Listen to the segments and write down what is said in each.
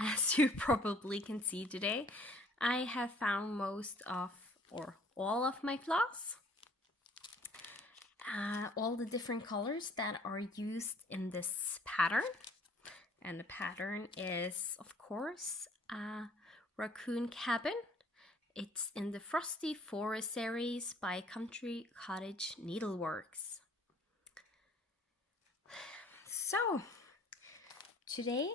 as you probably can see today, I have found most of or all of my floss. All the different colors that are used in this pattern. And the pattern is, of course, Raccoon Cabin. It's in the Frosty Forest series by Cottage Needleworks. So, today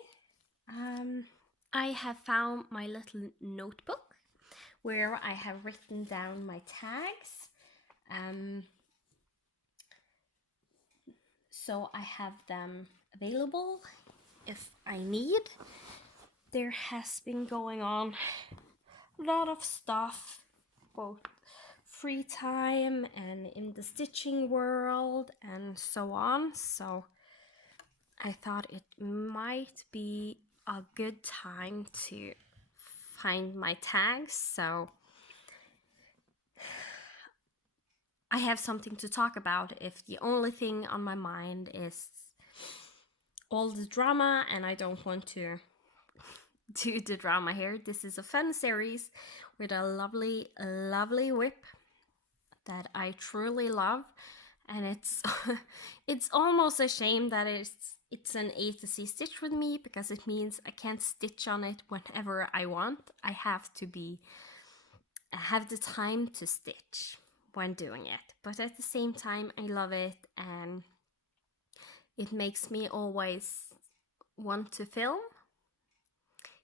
I have found my little notebook where I have written down my tags. So I have them available if I need. There has been going on a lot of stuff, both free time and in the stitching world and so on. So I thought it might be a good time to find my tags. So I have something to talk about if the only thing on my mind is all the drama and I don't want to do the drama here. This is a fun series with a lovely whip that I truly love, and it's it's almost a shame that it's an A to C stitch with me, because it means I can't stitch on it whenever I want. I have the time to stitch when doing it, but at the same time I love it, and it makes me always want to film,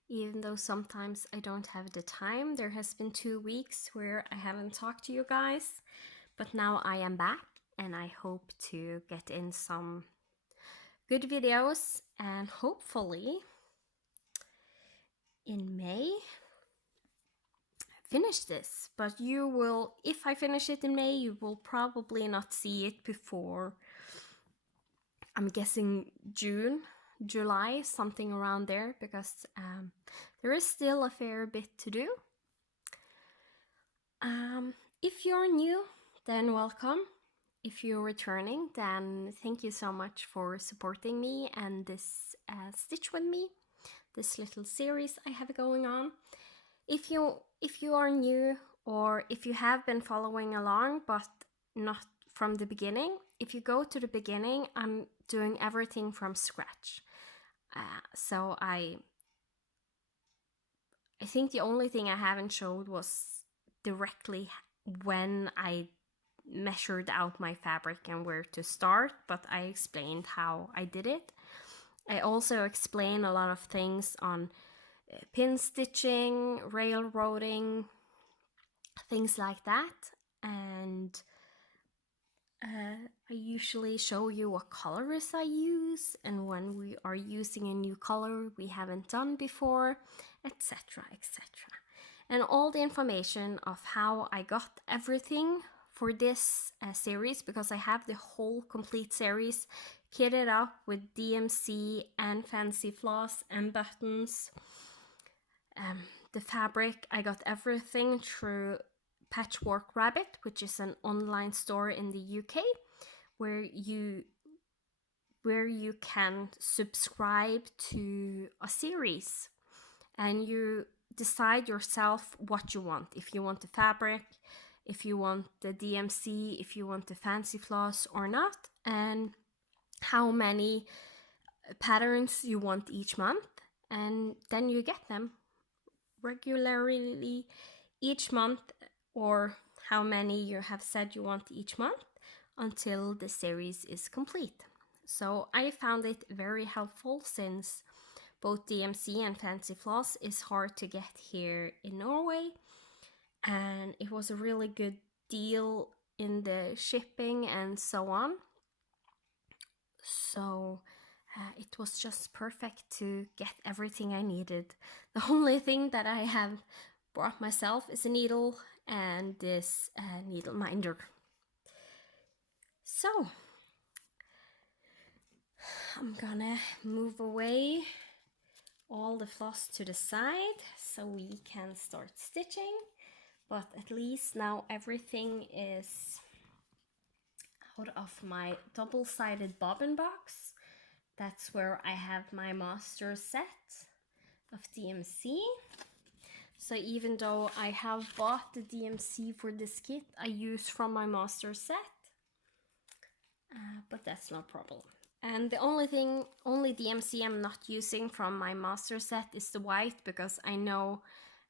even though sometimes I don't have the time. There has been 2 weeks where I haven't talked to you guys, but now I am back and I hope to get in some good videos, and hopefully in May finish this. But you will, if I finish it in May, you will probably not see it before, I'm guessing, June, July, something around there, because there is still a fair bit to do. If you're new, then welcome. If you're returning, then thank you so much for supporting me and this stitch with me, this little series I have going on. If you are new, or if you have been following along but not from the beginning, if you go to the beginning, I'm doing everything from scratch. So I think the only thing I haven't showed was directly when I measured out my fabric and where to start, but I explained how I did it. I also explain a lot of things on pin stitching, railroading, things like that, and I usually show you what colors I use and when we are using a new color we haven't done before, etc, etc. And all the information of how I got everything for this series, because I have the whole complete series kitted up with DMC and fancy floss and buttons. The fabric, I got everything through Patchwork Rabbit, which is an online store in the UK where you can subscribe to a series and you decide yourself what you want. If you want the fabric, if you want the DMC, if you want the fancy floss or not, and how many patterns you want each month, and then you get them regularly each month, or how many you have said you want each month, until the series is complete. So I found it very helpful, since both DMC and fancy floss is hard to get here in Norway, and it was a really good deal in the shipping and so on. So it was just perfect to get everything I needed. The only thing that I have brought myself is a needle and this needle minder. So I'm gonna move away all the floss to the side so we can start stitching. But at least now everything is out of my double-sided bobbin box. That's where I have my master set. of DMC. So even though I have bought the DMC for this kit, I use from my master set, but that's no problem. And the only DMC I'm not using from my master set is the white, because I know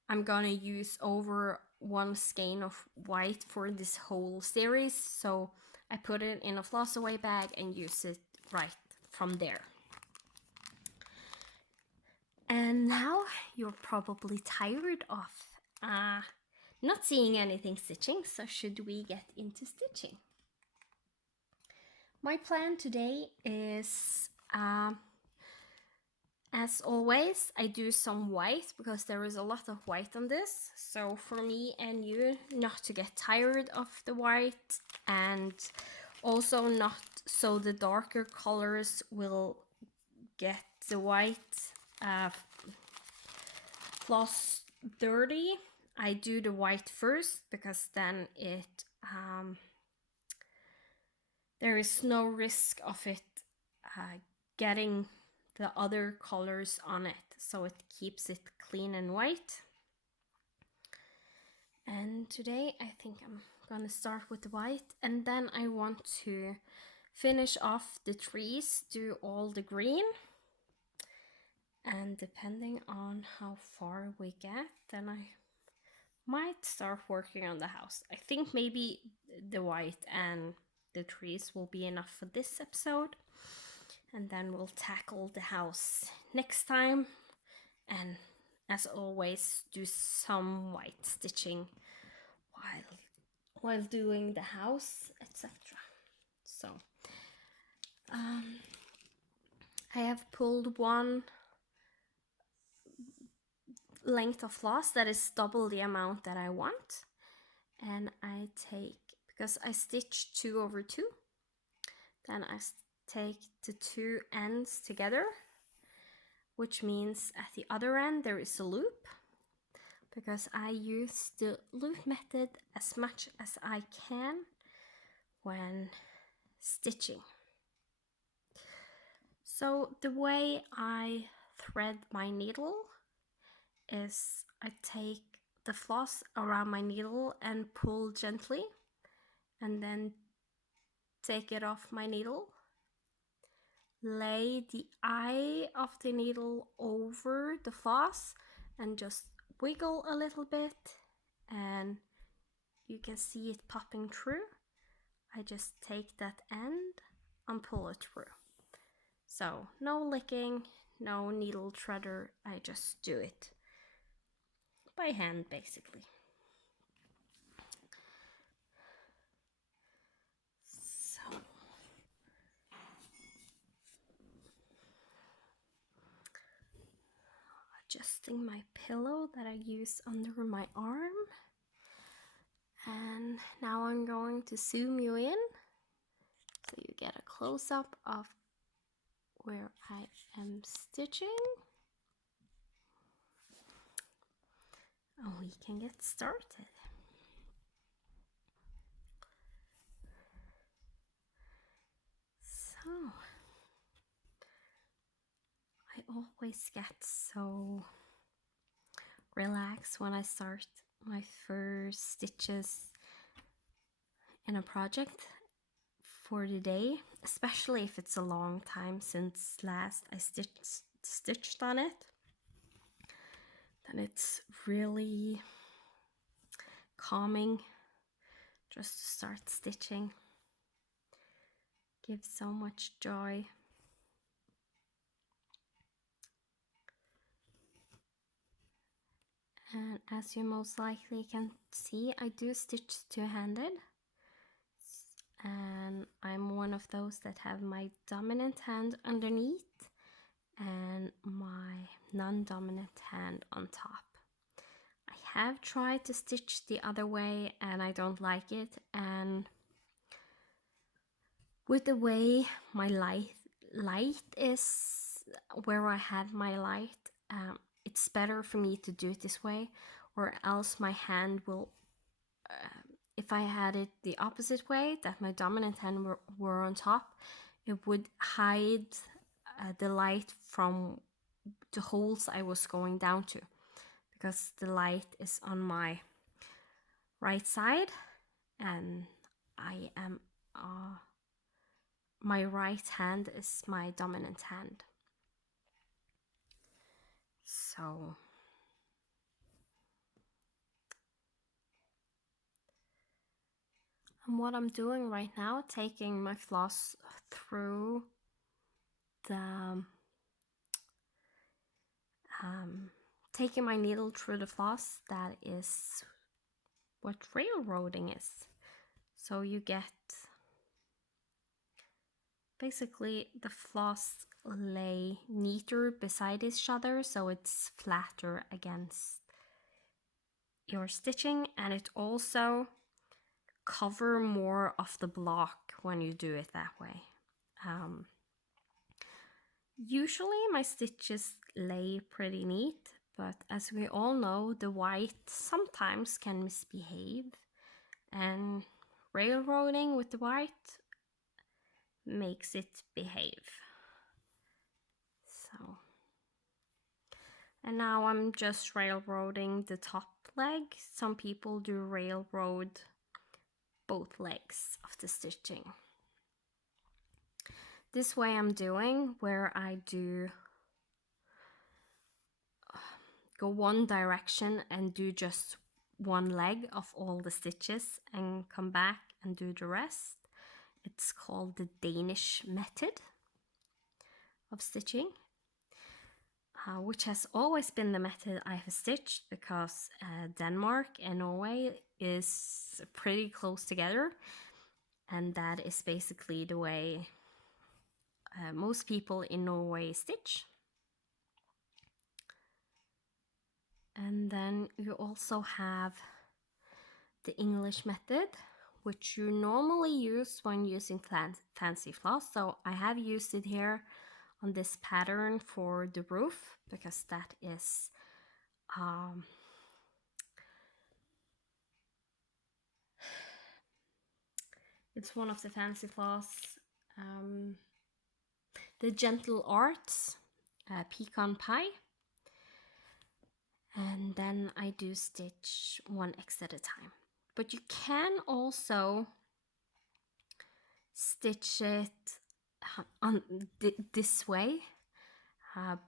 I'm gonna use over one skein of white for this whole series. So I put it in a floss away bag and use it right from there. And now you're probably tired of not seeing anything stitching, so should we get into stitching? My plan today is, as always, I do some white because there is a lot of white on this. So for me and you not to get tired of the white, and also not so the darker colors will get the white floss dirty, I do the white first, because then it there is no risk of it getting the other colors on it, so it keeps it clean and white. And today I think I'm gonna start with the white, and then I want to finish off the trees, do all the green, and depending on how far we get, then I might start working on the house. I think maybe the white and the trees will be enough for this episode, and then we'll tackle the house next time, and as always do some white stitching while doing the house, etc. So I have pulled one length of floss that is double the amount that I want, and I take, because I stitch 2 over 2, then I take the 2 ends together, which means at the other end there is a loop, because I use the loop method as much as I can when stitching. So the way I thread my needle is I take the floss around my needle and pull gently, and then take it off my needle, lay the eye of the needle over the floss and just wiggle a little bit, and you can see it popping through. I just take that end and pull it through. So no licking, no needle threader, I just do it by hand basically. So adjusting my pillow that I use under my arm, and now I'm going to zoom you in so you get a close-up of where I am stitching. And we can get started. So I always get so relaxed when I start my first stitches in a project for the day, especially if it's a long time since last I stitched on it. Then it's really calming just to start stitching. Gives so much joy. And as you most likely can see, I do stitch two-handed, and I'm one of those that have my dominant hand underneath and my non-dominant hand on top. I have tried to stitch the other way and I don't like it, and with the way my light is, where I had my light, it's better for me to do it this way, or else my hand will, if I had it the opposite way, that my dominant hand were on top, it would hide the light from the holes I was going down to, because the light is on my right side and I am my right hand is my dominant hand. So and what I'm doing right now, taking my floss through the taking my needle through the floss. That is what railroading is. So you get basically the floss lay neater beside each other, so it's flatter against your stitching, and it also cover more of the block when you do it that way. Usually my stitches lay pretty neat, but as we all know, the white sometimes can misbehave, and railroading with the white makes it behave. So, and now I'm just railroading the top leg. Some people do railroad both legs of the stitching. This way I'm doing, where I do go one direction and do just one leg of all the stitches and come back and do the rest. It's called the Danish method of stitching, which has always been the method I have stitched, because Denmark and Norway is pretty close together, and that is basically the way most people in Norway stitch. And then you also have the English method, which you normally use when using fancy floss. So I have used it here on this pattern for the roof, because that is it's one of the fancy floss, the Gentle Arts pecan pie. And then I do stitch 1 X at a time. But you can also stitch it on this way,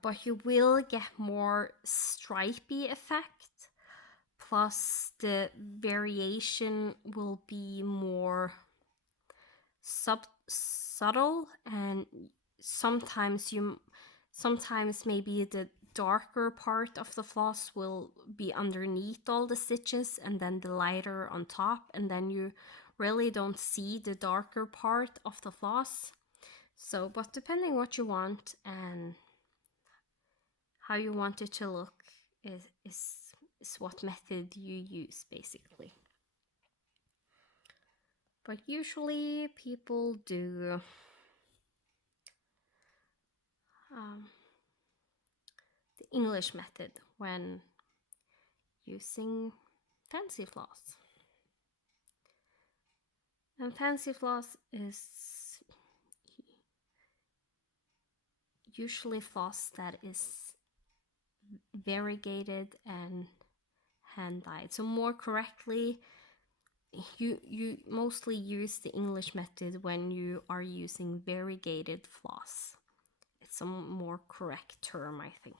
but you will get more stripy effect, plus the variation will be more subtle, and sometimes maybe the darker part of the floss will be underneath all the stitches and then the lighter on top, and then you really don't see the darker part of the floss. So, but depending what you want and how you want it to look is what method you use, basically. But usually people do the English method when using fancy floss. And fancy floss is usually floss that is variegated and hand dyed. So more correctly, you mostly use the English method when you are using variegated floss. It's a more correct term, I think.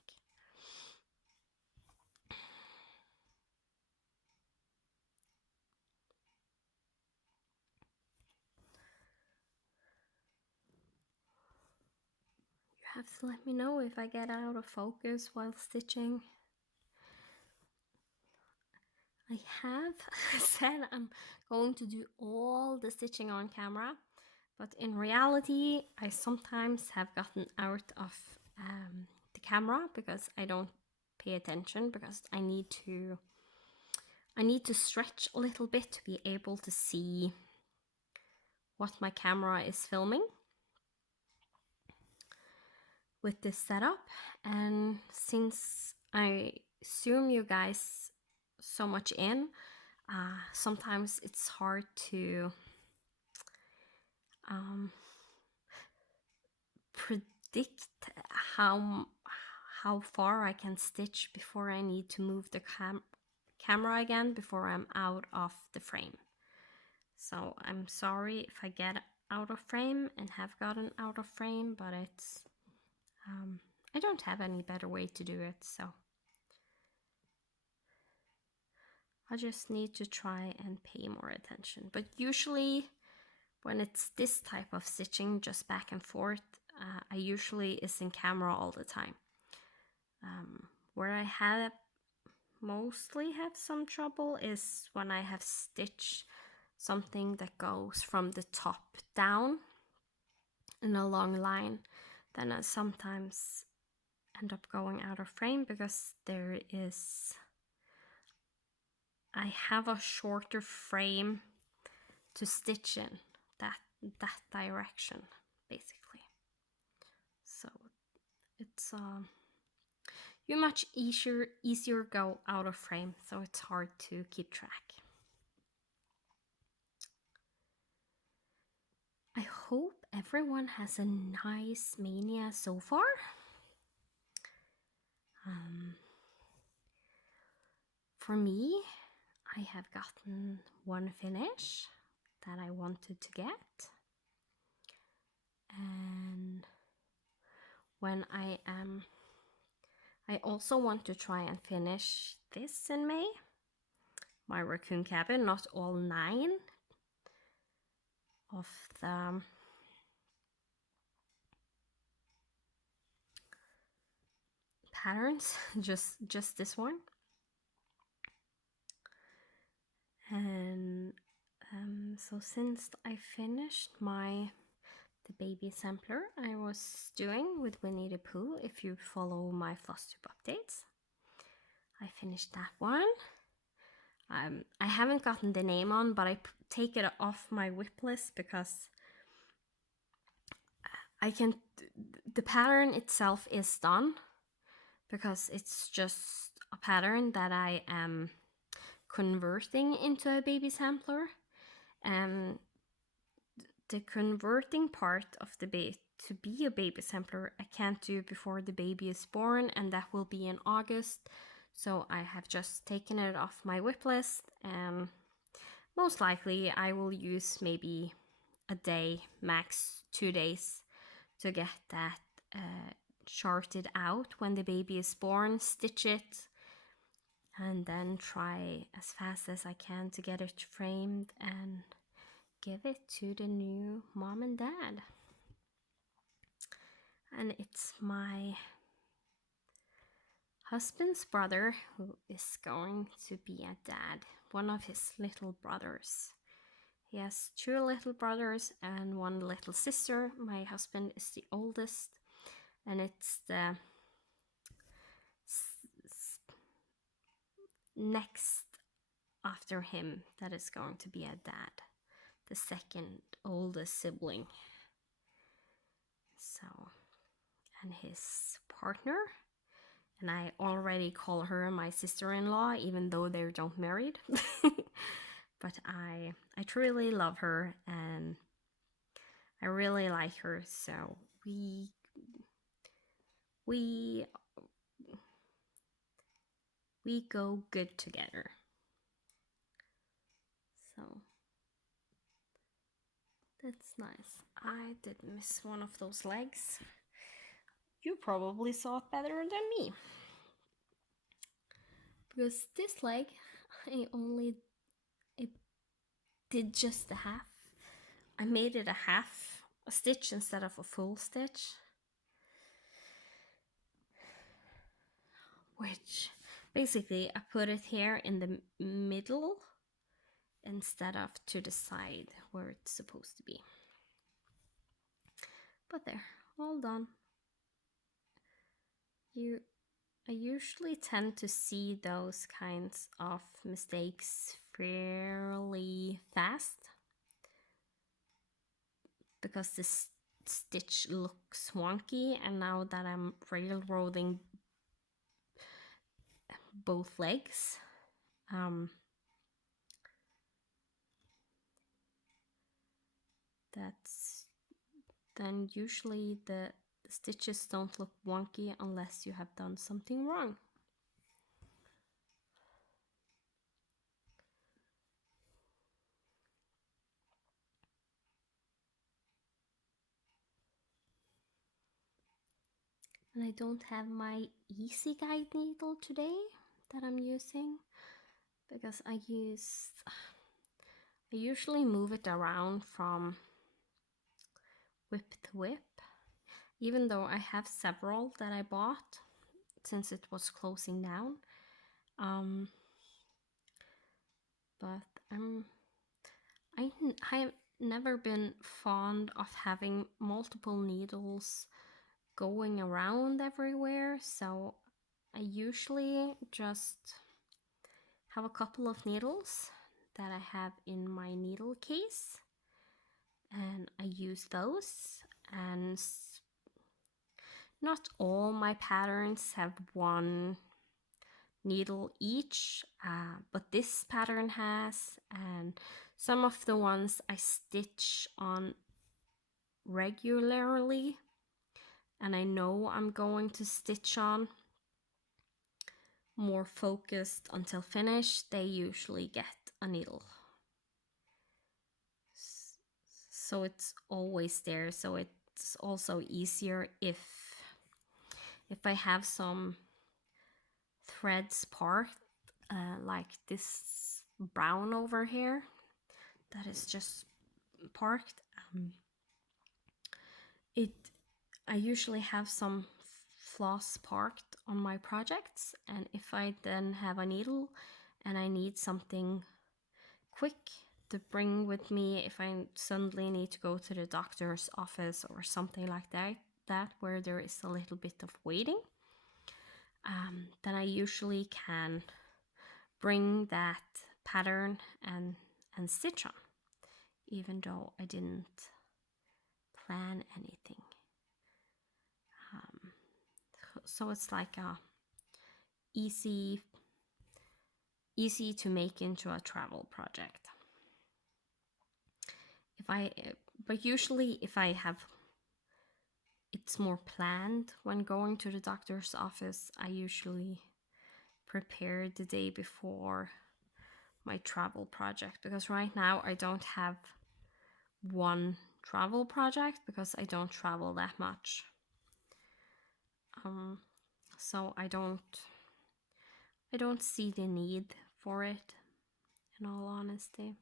You have to let me know if I get out of focus while stitching. I have said I'm going to do all the stitching on camera, but in reality I sometimes have gotten out of the camera because I don't pay attention, because I need to stretch a little bit to be able to see what my camera is filming with this setup. And since I zoom you guys so much in, sometimes it's hard to predict how how far I can stitch before I need to move the camera again before I'm out of the frame. So I'm sorry if I get out of frame and have gotten out of frame, but it's I don't have any better way to do it, so I just need to try and pay more attention. But usually when it's this type of stitching, just back and forth, I usually is in camera all the time. Where I have mostly had some trouble is when I have stitched something that goes from the top down in a long line. Then I sometimes end up going out of frame because I have a shorter frame to stitch in that direction, basically. So it's you much easier go out of frame, so it's hard to keep track. I hope everyone has a nice mania so far. For me, I have gotten one finish that I wanted to get, and when I also want to try and finish this in May, my Raccoon Cabin, not all 9 of the patterns, just this one. And so since I finished the baby sampler I was doing with Winnie the Pooh, if you follow my FlossTube updates, I finished that one. I haven't gotten the name on, but I take it off my whip list because the pattern itself is done, because it's just a pattern that I am converting into a baby sampler. The converting part of the to be a baby sampler I can't do before the baby is born, and that will be in August. So I have just taken it off my whip list, and most likely I will use maybe a day, max 2 days, to get that charted out when the baby is born, stitch it, and then try as fast as I can to get it framed and give it to the new mom and dad. And it's my husband's brother who is going to be a dad, one of his little brothers. He has 2 little brothers and 1 little sister. My husband is the oldest, and it's the next after him that is going to be a dad, the second oldest sibling. So, and his partner, and I already call her my sister-in-law even though they don't married. But I truly love her and I really like her, so we go good together. So that's nice. I did miss one of those legs. You probably saw it better than me, because this leg I did just a half. I made it a stitch instead of a full stitch, which basically I put it here in the middle instead of to the side where it's supposed to be. But there, all done. I usually tend to see those kinds of mistakes fairly fast, because this stitch looks wonky, and now that I'm railroading both legs, that's then usually the the stitches don't look wonky unless you have done something wrong. And I don't have my easy guide needle today that I'm using because I usually move it around from whip to whip, even though I have several that I bought since it was closing down. But I have never been fond of having multiple needles going around everywhere, so I usually just have a couple of needles that I have in my needle case, and I use those. And not all my patterns have one needle each, but this pattern has, and some of the ones I stitch on regularly and I know I'm going to stitch on more focused until finished, they usually get a needle. So it's always there, so it's also easier if I have some threads parked, like this brown over here that is just parked. I usually have some floss parked on my projects, and if I then have a needle and I need something quick to bring with me if I suddenly need to go to the doctor's office or something like that where there is a little bit of waiting, then I usually can bring that pattern and stitch on, even though I didn't plan anything. So it's like a easy to make into a travel project. But usually if I have, it's more planned when going to the doctor's office, I usually prepare the day before my travel project, because right now I don't have one travel project because I don't travel that much. So I don't see the need for it, in all honesty.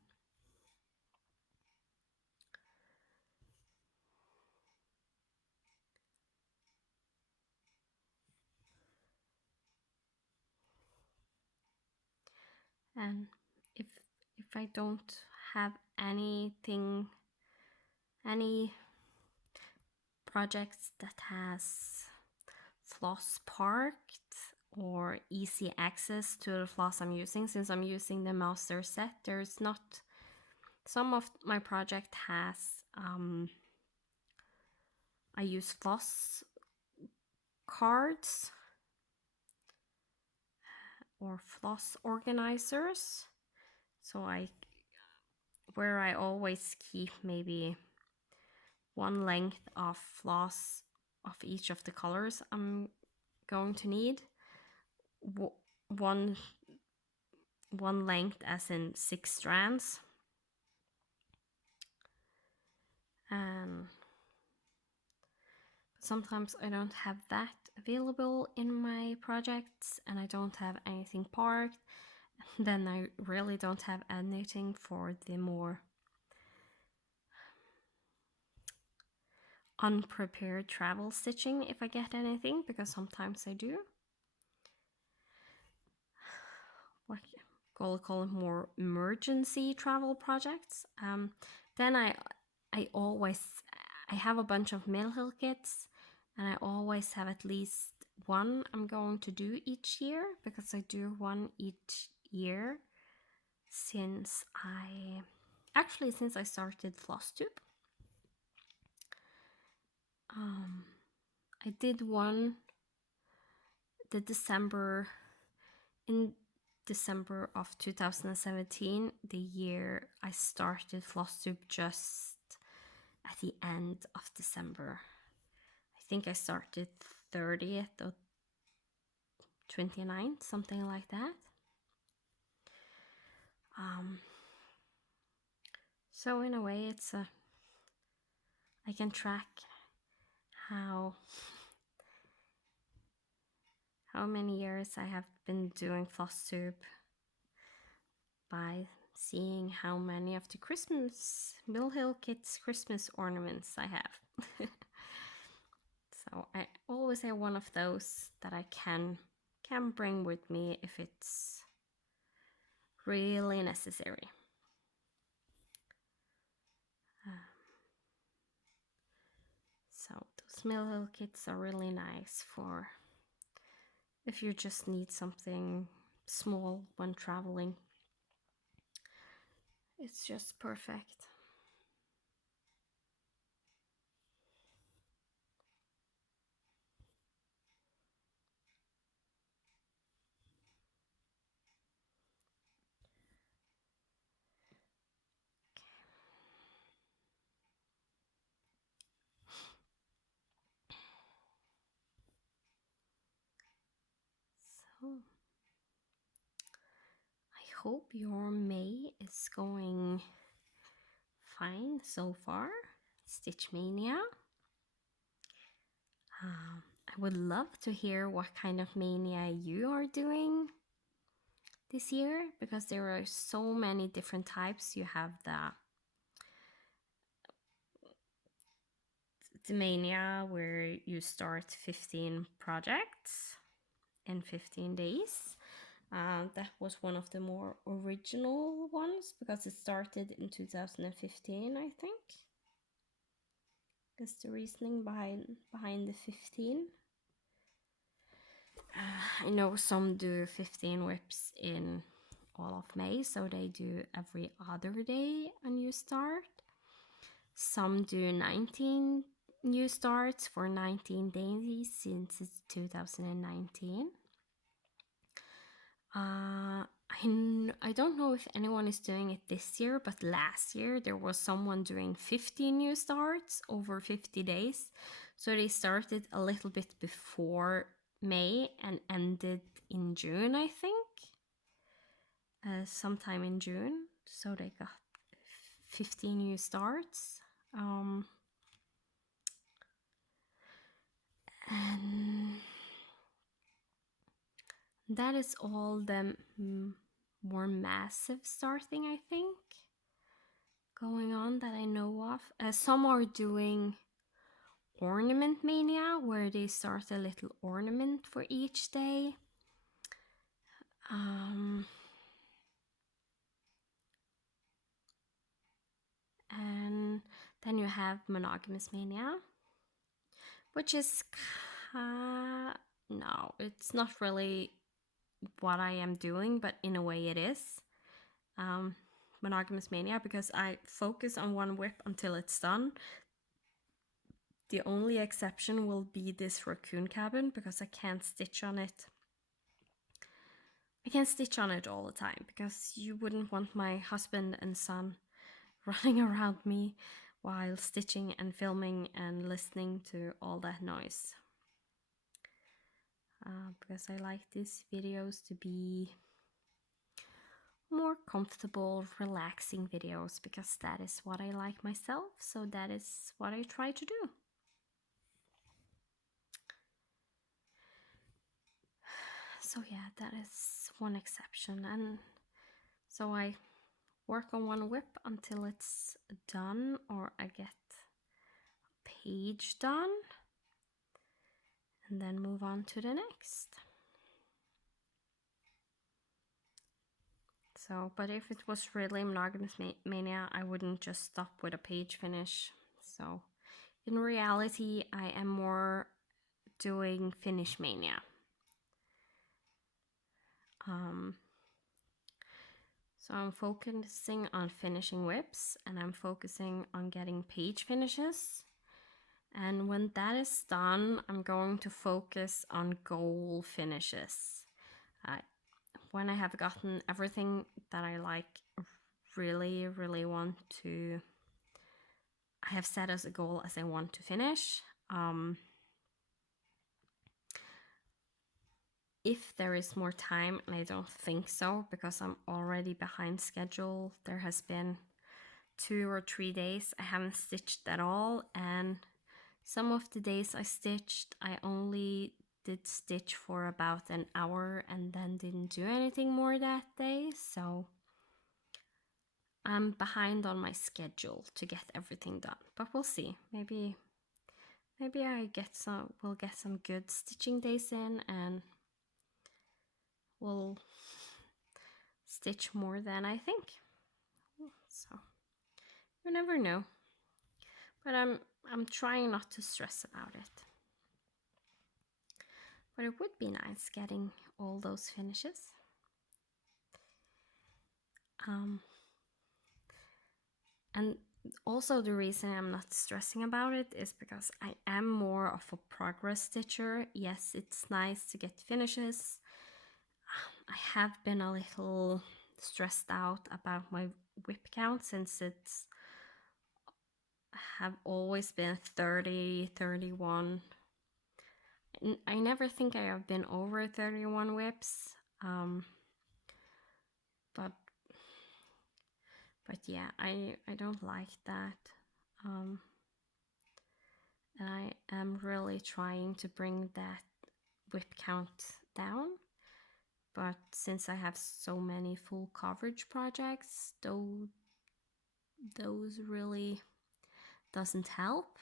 And if I don't have any projects that has floss parked or easy access to the floss I'm using, since I'm using the master set, there's not, some of my project has I use floss cards or floss organizers, so where I always keep maybe one length of floss of each of the colors I'm going to need, one length as in 6 strands, and sometimes I don't have that available in my projects and I don't have anything parked, then I really don't have anything for the more unprepared travel stitching, if I get anything, because sometimes I do. What call it more emergency travel projects. Then I have a bunch of mill kits, and I always have at least one I'm going to do each year, because I do one each year since I started FlossTube. I did one in December of 2017, the year I started FlossTube, just at the end of December. I think I started 30th or 29th, something like that. So in a way, I can track how many years I have been doing floss tube by seeing how many of the Mill Hill Kids Christmas ornaments I have. So I always have one of those that I can bring with me if it's really necessary. So those Mill Hill kits are really nice for if you just need something small when traveling. It's just perfect. So I hope your May is going fine so far. Stitch Mania. I would love to hear what kind of mania you are doing this year, because there are so many different types. You have the mania where you start 15 projects in 15 days. That was one of the more original ones because it started in 2015, I think. That's the reasoning behind the 15. I know some do 15 whips in all of May, so they do every other day a new start. Some do 19 new starts for 19 days since it's 2019. I don't know if anyone is doing it this year, but last year there was someone doing 50 new starts over 50 days. So they started a little bit before May and ended in June, I think. Sometime in June. So they got 50 new starts. And that is all the more massive starting, I think, going on that I know of. Some are doing ornament mania, where they start a little ornament for each day. And then you have monogamous mania, which is no, it's not really what I am doing, but in a way it is. Monogamous mania, because I focus on one whip until it's done. The only exception will be this Raccoon Cabin, because I can't stitch on it. I can't stitch on it all the time, because you wouldn't want my husband and son running around me while stitching and filming and listening to all that noise. Because I like these videos to be more comfortable, relaxing videos, because that is what I like myself, so that is what I try to do. So yeah, that is one exception. And so I work on one whip until it's done, or I get a page done, and then move on to the next. So, but if it was really monogamous mania, I wouldn't just stop with a page finish. So in reality, I am more doing finish mania. So I'm focusing on finishing whips, and I'm focusing on getting page finishes. And when that is done, I'm going to focus on goal finishes. When I have gotten everything that I really want to, I have set as a goal as I want to finish, if there is more time, and I don't think so because I'm already behind schedule. There has been 2 or 3 days I haven't stitched at all, and some of the days I stitched, I only did stitch for about an hour and then didn't do anything more that day. So I'm behind on my schedule to get everything done, but we'll see. Maybe I will get some good stitching days in, and we'll stitch more than I think. So you never know. But I'm trying not to stress about it. But it would be nice getting all those finishes. And also the reason I'm not stressing about it is because I am more of a progress stitcher. Yes, it's nice to get finishes. I have been a little stressed out about my whip count since it's have always been 30, 31. I never think I have been over 31 whips. But yeah, I don't like that. And I am really trying to bring that whip count down. But since I have so many full coverage projects, those really doesn't help.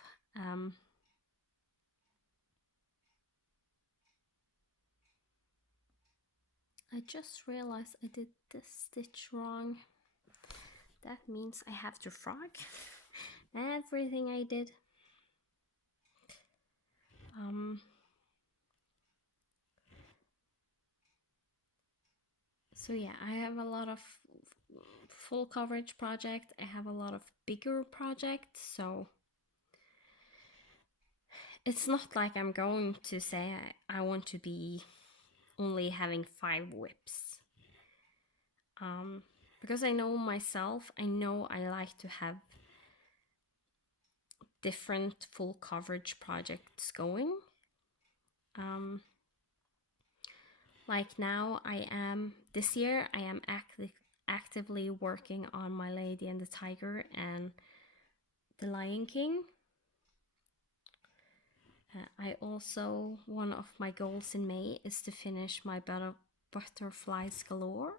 I just realized I did this stitch wrong. That means I have to frog everything I did. So yeah, I have a lot of full coverage project. I have a lot of bigger projects, so it's not like I'm going to say I want to be only having 5 whips. Because I know myself, I know I like to have different full coverage projects going. Like now this year I am actively working on My Lady and the Tiger and The Lion King. I also, one of my goals in May is to finish my Butterflies Galore.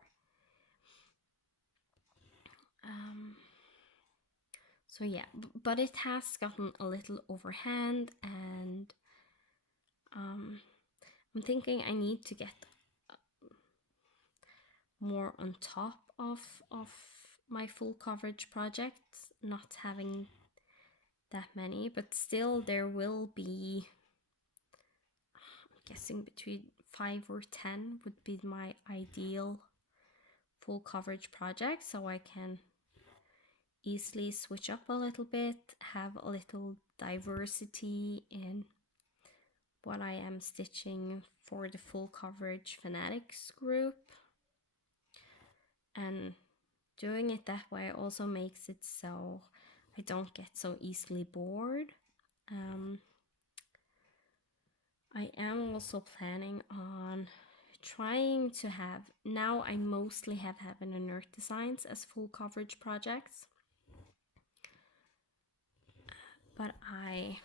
So yeah, but it has gotten a little overhand, and I'm thinking I need to get more on top of my full coverage projects, not having that many, but still there will be, I'm guessing between 5 or 10 would be my ideal full coverage project, so I can easily switch up a little bit, have a little diversity in what I am stitching for the full coverage fanatics group. And doing it that way also makes it so I don't get so easily bored. I am also planning on trying to have, now I mostly have Heaven and Earth Designs as full coverage projects, but I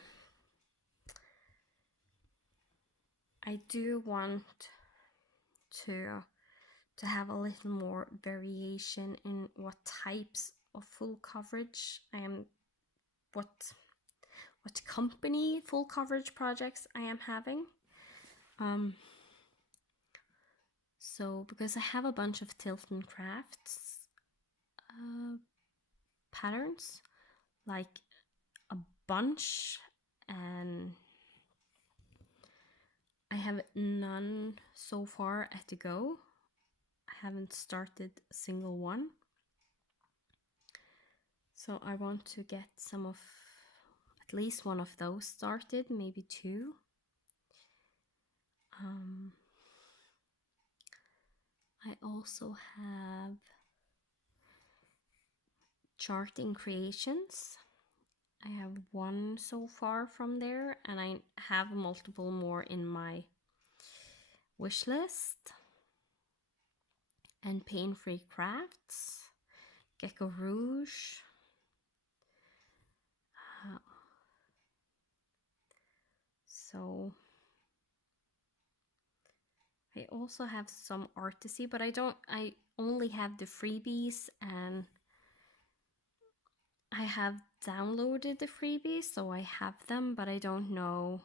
do want to have a little more variation in what types of full coverage I am, what company full coverage projects I am having. So because I have a bunch of Tilton Crafts patterns, like a bunch, and I have none so far at the go. I haven't started a single one. So I want to get some of, at least one of those started, maybe 2. I also have Charting Creations. I have 1 so far from there, and I have multiple more in my wish list and pain-free crafts, gecko rouge, so I also have some artsy, but I only have the freebies, and I have downloaded the freebies, so I have them, but I don't know,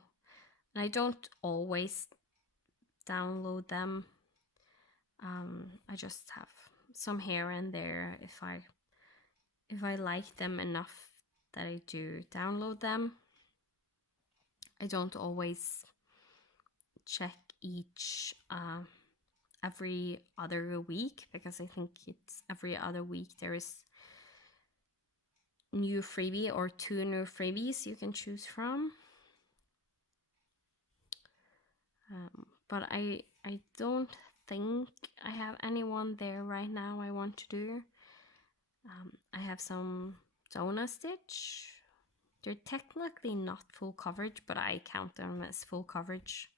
and I don't always download them. I just have some here and there if I like them enough that I do download them. I don't always check each every other week, because I think it's every other week there is new freebie or 2 new freebies you can choose from. But I don't think I have anyone there right now I want to do. I have some donut stitch. They're technically not full coverage, but I count them as full coverage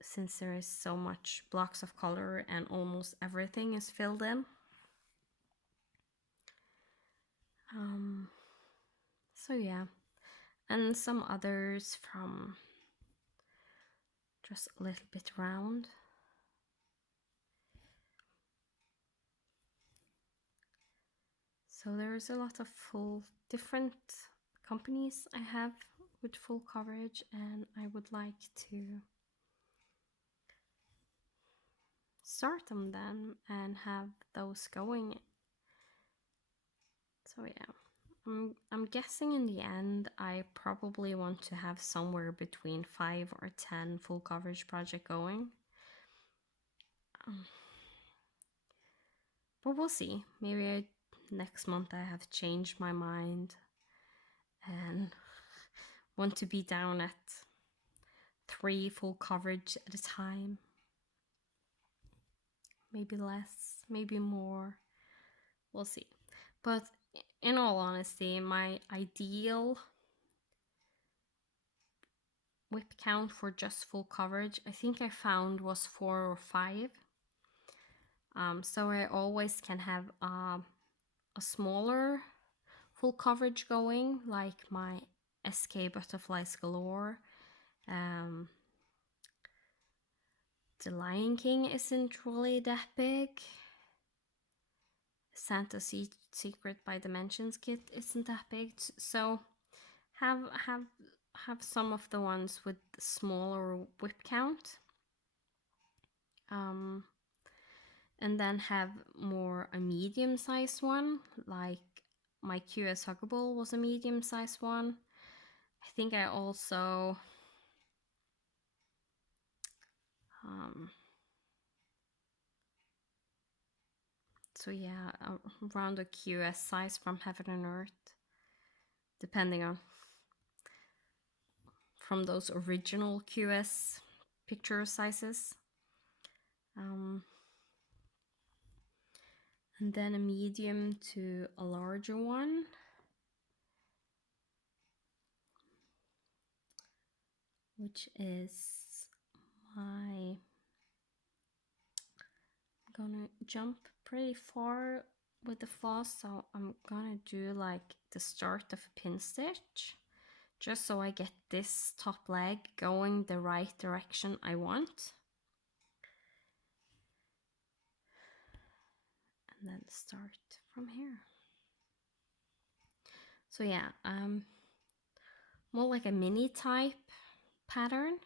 since there is so much blocks of color and almost everything is filled in. So yeah, and some others from just a little bit round. So there's a lot of full different companies I have with full coverage, and I would like to start them then and have those going. So yeah, I'm guessing in the end I probably want to have somewhere between 5 or 10 full coverage project going. But we'll see. Maybe next month I have changed my mind and want to be down at 3 full coverage at a time. Maybe less, maybe more. We'll see. But in all honesty, my ideal whip count for just full coverage, I think I found was 4 or 5. So I always can have a smaller full coverage going, like my SK Butterflies Galore. The Lion King isn't really that big. Santa's Secret by Dimensions kit isn't that big, so have some of the ones with smaller whip count, and then have more a medium-sized one, like my QS Huggable was a medium-sized one. I think I also so yeah, around a QS size from Heaven and Earth, depending on from those original QS picture sizes. And then a medium to a larger one. Which is I'm gonna jump pretty far with the floss, so I'm gonna do like the start of a pin stitch, just so I get this top leg going the right direction I want. And then start from here. So yeah, more like a mini type pattern,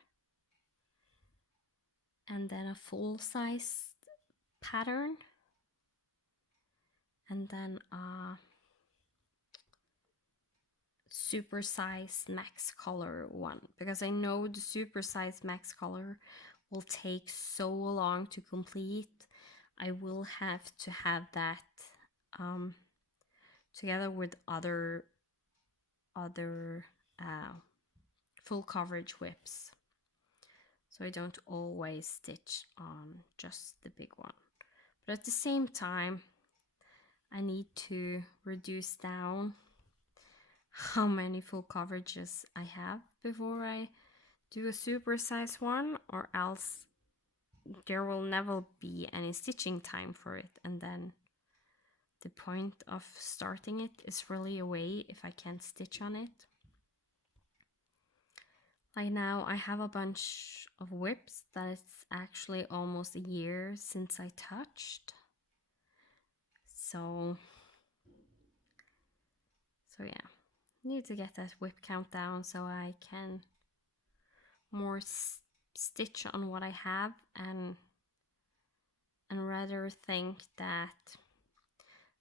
and then a full size pattern, and then a super size max color one, because I know the super size max color will take so long to complete. I will have to have that together with other full coverage whips, so I don't always stitch on just the big one. But at the same time, I need to reduce down how many full coverages I have before I do a super size one, or else there will never be any stitching time for it, and then the point of starting it is really away if I can't stitch on it. Like now I have a bunch of whips that it's actually almost a year since I touched. So yeah, need to get that whip count down so I can more stitch on what I have, and rather think that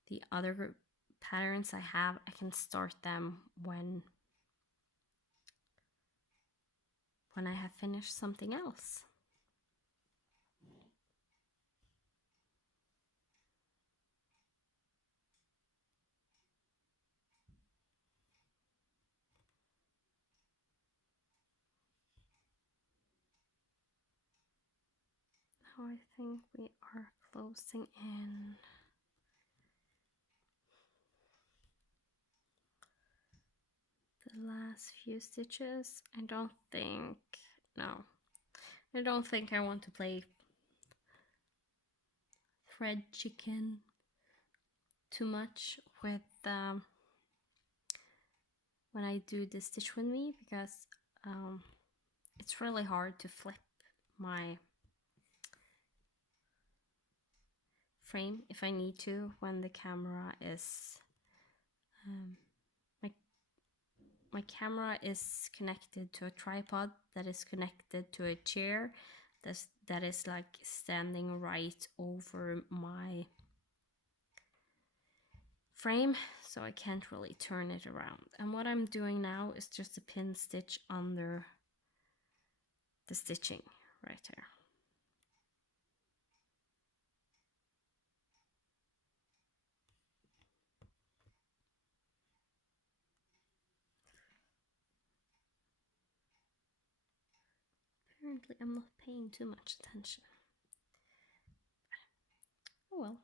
the other patterns I have, I can start them when I have finished something else. Now I think we are closing in. The last few stitches. I don't think I want to play thread chicken too much with when I do the stitch with me, because it's really hard to flip my frame if I need to when the camera is my camera is connected to a tripod that is connected to a chair that is like standing right over my frame, so I can't really turn it around. And what I'm doing now is just a pin stitch under the stitching right there. Apparently I'm not paying too much attention. Oh well,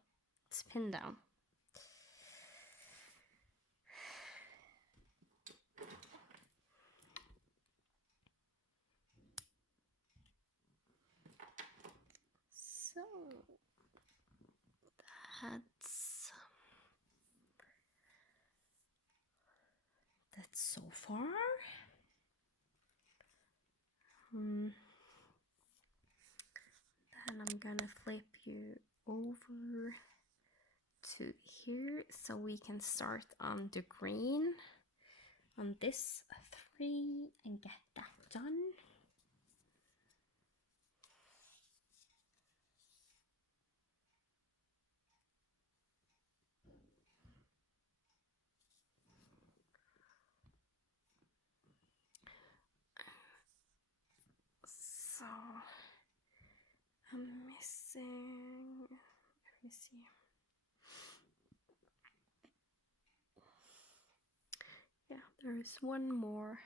it's pinned down. So that's so far. Then I'm gonna flip you over to here so we can start on the green on this 3 and get that done. So I'm missing, let me see. Yeah, there is one more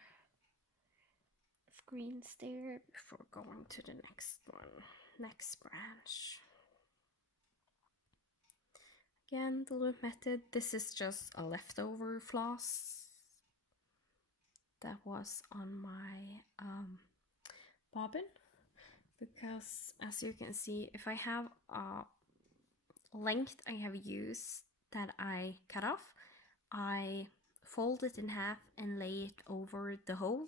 of greens there before going to the next one, next branch. Again, the loop method, this is just a leftover floss that was on my bobbin, because as you can see, if I have a length I have used that I cut off, I fold it in half and lay it over the hole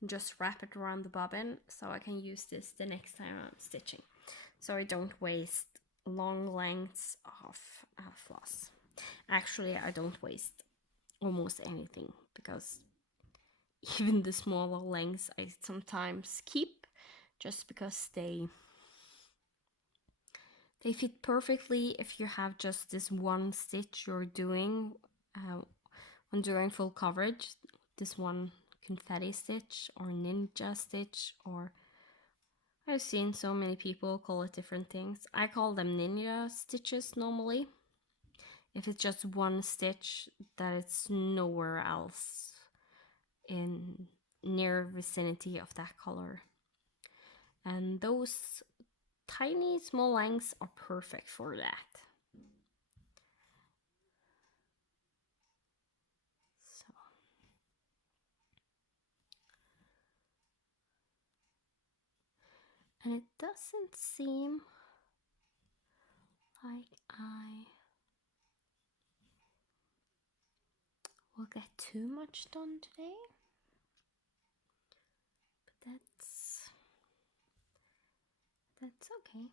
and just wrap it around the bobbin so I can use this the next time I'm stitching, so I don't waste long lengths of floss. Actually, I don't waste almost anything, because even the smaller lengths I sometimes keep just because they fit perfectly if you have just this one stitch you're doing when doing full coverage, this one confetti stitch or ninja stitch, or I've seen so many people call it different things. I call them ninja stitches normally, if it's just one stitch that it's nowhere else in near vicinity of that color. And those tiny small lengths are perfect for that. So And it doesn't seem like I will get too much done today, but that's okay.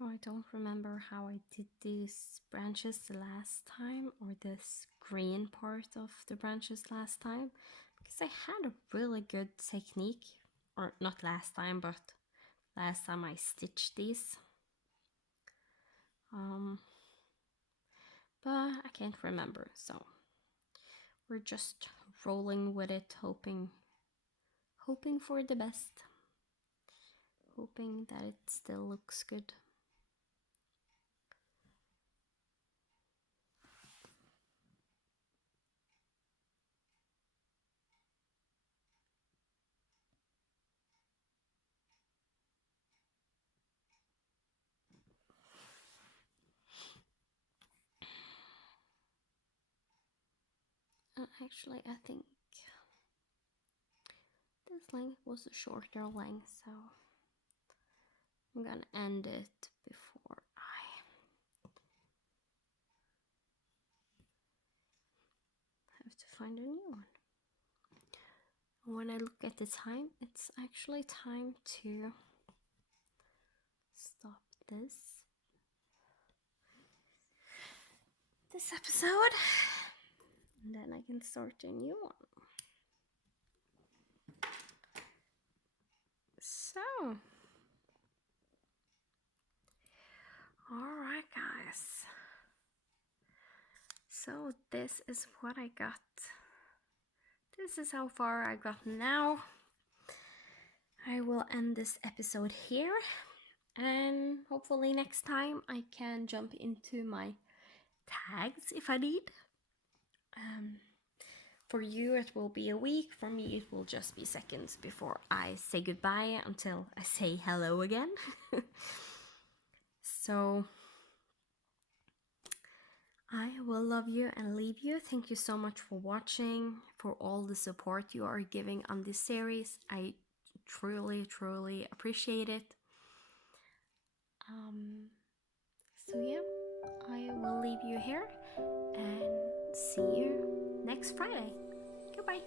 No, I don't remember how I did these branches the last time, or this green part of the branches last time, because I had a really good technique, or not last time, but last time I stitched these. But I can't remember, so we're just rolling with it, hoping for the best, hoping that it still looks good. Actually, I think this length was a shorter length, so I'm gonna end it before I have to find a new one. When I look at the time, it's actually time to stop this episode, and then I can start a new one. So, alright guys, so this is what I got. This is how far I got now. I will end this episode here, and hopefully next time I can jump into my tags if I need. For you it will be a week, for me it will just be seconds before I say goodbye until I say hello again. So I will love you and leave you. Thank you so much for watching, for all the support you are giving on this series. I truly appreciate it. So yeah, I will leave you here and see you next Friday. Goodbye.